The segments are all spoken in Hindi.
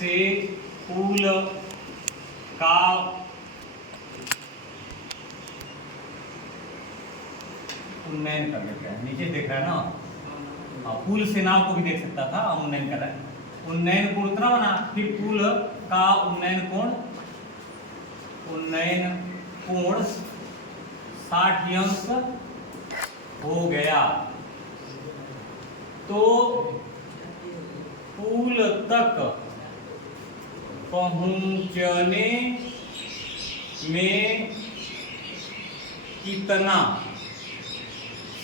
से पुल का उन्नयन कर देते हैं। नीचे देख रहा है ना, हाँ, पुल से नाव को भी देख सकता था, हम उन्नयन कर रहे हैं। उन्नयन कोण कितना बना, फिर पुल का उन्नयन कोण 60 अंश हो गया। तो पुल तक पहुंचने में कितना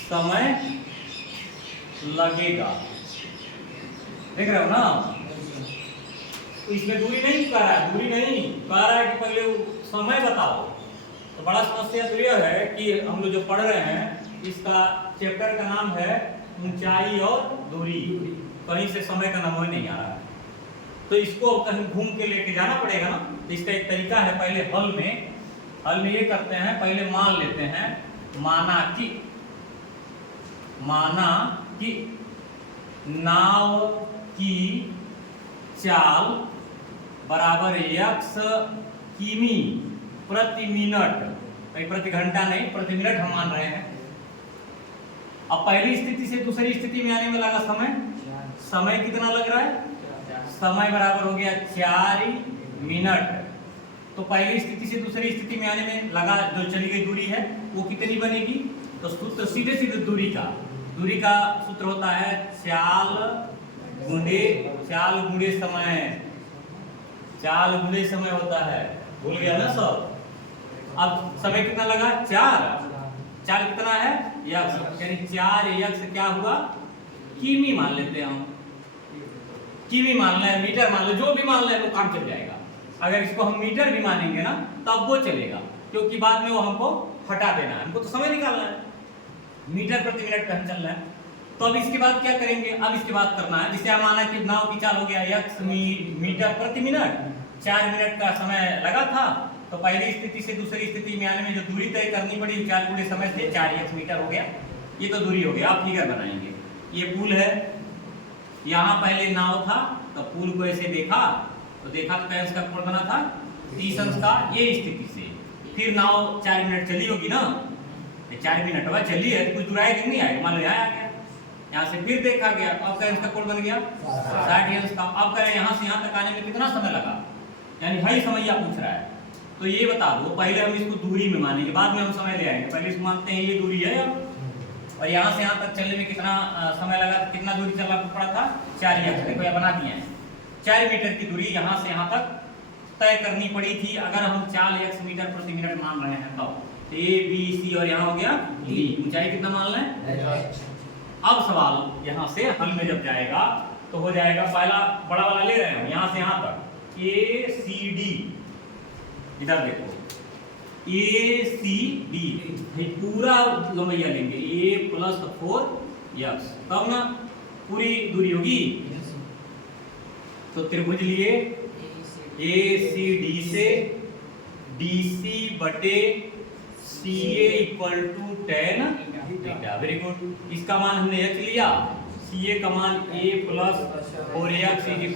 समय लगेगा, देख रहे हो ना। तो इसमें दूरी नहीं कह रहा है, दूरी नहीं कह रहा है कि पहले समय बताओ। तो बड़ा समस्या तो यह है कि हम लोग जो पढ़ रहे हैं, इसका चैप्टर का नाम है ऊंचाई और दूरी। कहीं से समय का नाम नहीं आ रहा है, तो इसको कहीं घूम के लेके जाना पड़ेगा ना। तो इसका एक तरीका है, पहले हल में ये करते हैं, पहले मान लेते हैं, माना कि नाव की चाल बराबर x किमी प्रति मिनट, प्रति घंटा नहीं, प्रति मिनट हम मान रहे हैं। अब पहली स्थिति से दूसरी स्थिति में आने में लगा समय कितना लग रहा है, समय बराबर हो गया 4 मिनट। तो पहली स्थिति से दूसरी स्थिति में आने में लगा जो चली गई दूरी है वो कितनी बनेगी। तो सूत्र सीधे दूरी का सूत्र होता है चाल गुणे समय होता है। भूल गया ना सब। अब समय कितना लगा, 4 कितना है, यक्स, यानी 4 यक्स क्या हुआ, किमी मान लेते हैं हम। किमी मान ले, मीटर मान लो, जो भी मान ले वो काम चल जाएगा। अगर इसको हम मीटर भी मानेंगे ना तब वो चलेगा, क्योंकि बाद में वो हमको हटा देना है, हमको तो समय निकालना है। मीटर प्रति मिनट पे हम चल रहे हैं। तो अब इसके बाद क्या करेंगे, अब इसके बाद करना है, जिसे हम माना कि नाव की चाल हो गया x मीटर प्रति मिनट, 4 मिनट का समय लगा था। तो पहली स्थिति से दूसरी स्थिति में आने में जो दूरी तय करनी पड़ी 4 गुणे समय से 4x मीटर हो गया। ये तो दूरी हो गया। आप फिगर बनाएंगे, ये पुल है, यहाँ पहले नाव था, तो पुल को ऐसे देखा तो कैंस का कोण बना था 30 अंश का, ये स्थिति से। फिर नाव 4 मिनट चली होगी ना, 4 मिनट बाद चली है तो कुछ दूर आएगी नहीं आएगी, मान लो यहाँ आ गया, यहाँ से फिर देखा गया, अब कैंस का कोण बन गया 60 अंश का। अब करें यहाँ से यहाँ तक आने में कितना समय लगा, यानी हाई समय आप पूछ रहा है। तो ये बता दो, पहले हम इसको दूरी में मानेंगे, बाद में हम समय ले आएंगे। पहले इसको मानते हैं ये दूरी है, और यहाँ से यहाँ तक चलने में कितना समय लगा, कितना दूरी चलना पड़ा था, 4 यक्स। देखो ये बना दिए हैं, 4 मीटर की दूरी यहाँ से यहाँ तक तय करनी पड़ी थी। अगर हम 4 यक्स मीटर प्रति मिनट मान रहे हैं तब A B C और यहाँ हो गया D, ऊंचाई कितना मान लें। अब सवाल यहाँ से हल में जब जाएगा तो हो जाएगा, पहला बड़ा वाला ले रहे हैं यहाँ से यहाँ तक ACD, इधर देखो ACD, पूरा लंबाइया लेंगे A + 4x, तब ना पूरी दूरी होगी। तो त्रिभुज लिए ACD से DC बटे CA = tan theta. Very good. इसका मान हमने x लिया, CA का मान A + 4x =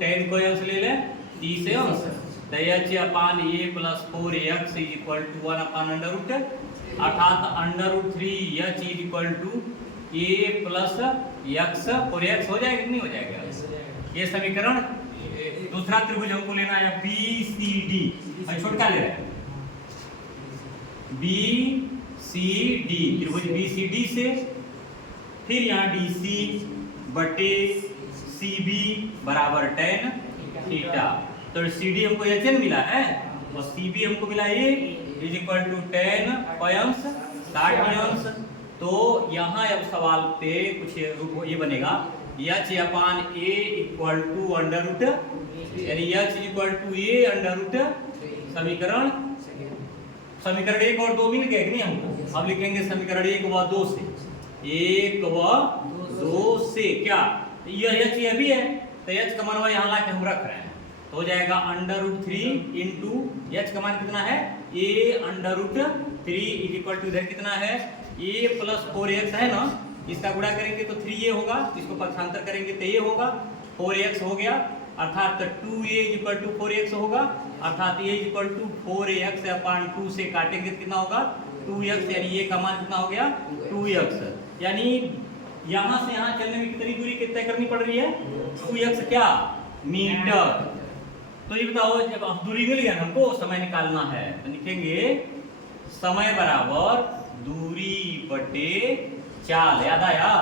tan को अंश ले लें 30 अंश, तो h/A + 4x = 1/√, अर्थात √3h = A + x, 4x हो जाएगा कि नहीं हो जाएगा। ये समीकरण। दूसरा त्रिभुज हमको लेना है BCD, हम छोटका ले रहे हैं BCD, त्रिभुज BCD से फिर यहाँ DC बटे CB = tan थीटा। तो CD हमको HN मिला है और CB हमको मिला A = tan अंश 60 अंश। तो यहाँ अब सवाल पे कुछ रूप ये बनेगा, h/A = √, यानी h = A √, समीकरण 1 और 2 मिल गए कि नहीं हमको। अब लिखेंगे समीकरण 1 व 2 से, 1 व 2 से क्या, यह h ये भी है, तो h का मान यहाँ ला के हम रख रहे हैं, तो हो जाएगा √3 इंटू h का मान कितना है A √3 = इधर कितना है A + 4x है ना, इसका गुणा करेंगे तो 3a होगा, इसको पक्षांतर करेंगे तो a होगा, 4x हो गया, अर्थात 2a इक्वल टू 4x होगा, अर्थात a इक्वल टू 4x अपान 2 से काटेंगे कितना होगा 2x, यानी ये का मान कितना हो गया 2x। यानी यहाँ से यहाँ चलने में कितनी दूरी तय करनी पड़ रही है 2x क्या मीटर। तो ये बताओ जब अब दूरी मिल गया हमको समय निकालना है तो लिखेंगे समय बराबर दूरी बटे चाल। याद आया?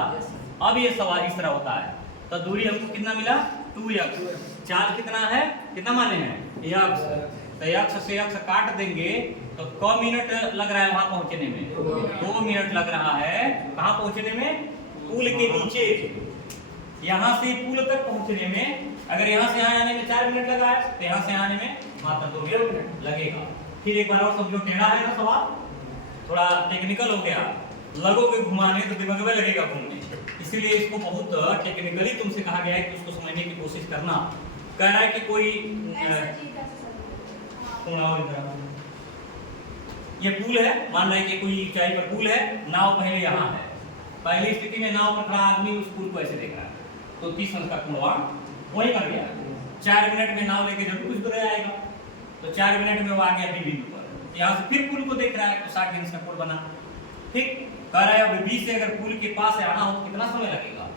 अब ये सवाल इस तरह होता है तो दूरी हमको कितना मिला 2x, चाल कितना है कितना माने हैं x, तो x से x काट देंगे तो क मिनट लग रहा है वहां पहुंचने में 2 मिनट लग रहा है। कहां पहुंचने में पुल के नीचे, यहां से पुल तक पहुंचने में अगर यहां से यहां आने में 4 मिनट लगा है तो यहां से आने में मात्र 2 मिनट लगेगा। फिर एक बार और समझो, टेढ़ा है ना सवाल, थोड़ा टेक्निकल हो गया, लगोगे घुमाने तो दिमाग में लगेगा घूमने, इसीलिए इसको बहुत टेक्निकली तुमसे कहा गया है कि उसको समझने की कोशिश करना। कह रहा है कि कोई ये पुल है, मान रहे हैं कि कोई ऊंचाई पर पुल है, नाव पहले यहाँ है, पहली स्थिति में नाव पर खड़ा आदमी उस पुल को ऐसे देख रहा है तो 30 अंश का कोण वही कर गया। 4 मिनट में नाव लेके जरूर कुछ दूर आएगा तो 4 मिनट में वो आ गया बी बिंदु पर, यहाँ से फिर पुल को देख रहा है तो 60 अंश का कोण बना। ठीक कह रहा है अब बी से अगर पुल के पास आना हो तो कितना समय लगेगा,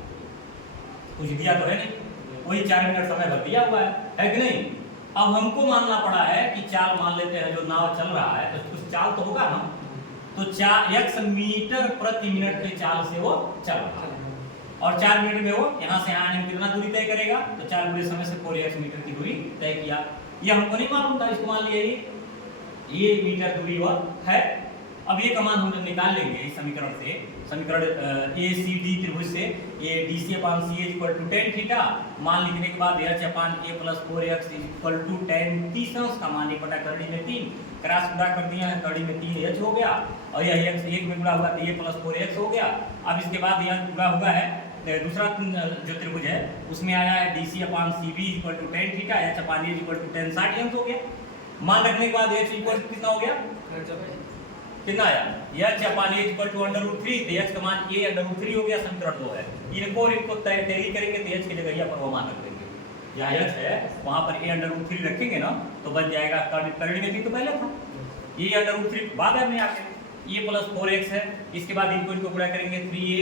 कुछ दिया तो है नहीं, वही 4 मिनट समय भर दिया हुआ है कि नहीं। अब हमको मानना पड़ा है कि चाल मान लेते हैं, जो नाव चल रहा है तो कुछ चाल तो होगा ना, तो 4x मीटर प्रति मिनट के चाल से वो चल रहा है और 4 मिनट में वो यहाँ से आने में कितना दूरी तय करेगा, तो 4 गुणे समय से 4x मीटर की दूरी तय किया। ये हमको नहीं मालूम था, इसको मान लिया ये मीटर दूरी वह है। अब ये कमान हम निकाल लेंगे इस समीकरण से, समीकरण ACD त्रिभुज से ये DC upon CA equal to tan theta मान लिखने के बाद H upon A plus 4x equal to tan 30 अंश का मान 1 बटा करड़ी में 3 क्रॉस गुणा कर दिया है, करड़ी में 3h हो गया और यह x 1 में गुणा हुआ तो A प्लस 4x हो गया। अब इसके बाद यह गुणा हुआ है दूसरा जो त्रिभुज है उसमें आया है DC upon CB equal to tan theta, H upon A equal to tan 60 अंश हो गया। मान रखने के बाद H इक्वल टू कितना हो गया, कितना आया h upon a equal to √3, तो h का मान a √3 हो गया, समीकरण 2 है। इनको और इनको टैली करेंगे तो h की जगह यहाँ पर वो मान रख देंगे, जहाँ h है वहाँ पर a √3 रखेंगे ना तो बन जाएगा, करड़ी में थी तो पहले था, ये √3 बाद में आके a प्लस 4x है। इसके बाद इनको गुणा करेंगे 3a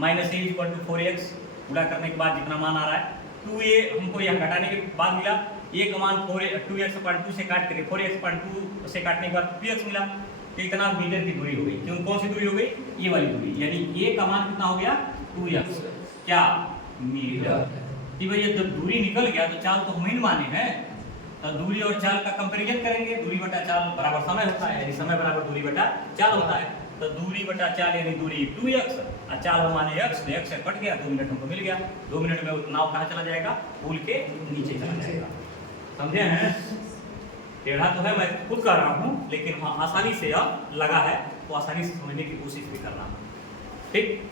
minus a equal to 4x, गुणा करने के बाद जितना मान आ रहा है 2a हमको यहाँ घटाने के बाद मिला, a का मान 2x अपान 2 से काट करके 4x अपान 2 से काटने के बाद 2x मिला, तो इतना मीटर की दूरी हो गई। क्यों, कौन सी दूरी हो गई, ये वाली दूरी, यानी a का मान कितना हो गया 2x क्या मीटर। कि भाई जब दूरी निकल गया तो चाल तो हम ही माने हैं, तो दूरी और चाल का कंपैरिजन करेंगे, दूरी बटा चाल बराबर समय होता है, यानी समय बराबर दूरी बटा चाल होता है। तो दूरी बटा चाल यानी दूरी 2x और चाल हम माने x, तो x से कट गया, 2 मिनट हमको मिल गया। 2 मिनट में नाव कहाँ चला जाएगा, पुल के नीचे चला जाएगा। समझे हैं? टेढ़ा तो है, मैं खुद कर रहा हूँ, लेकिन हाँ आसानी से यह लगा है तो आसानी से समझने की कोशिश भी करना। ठीक।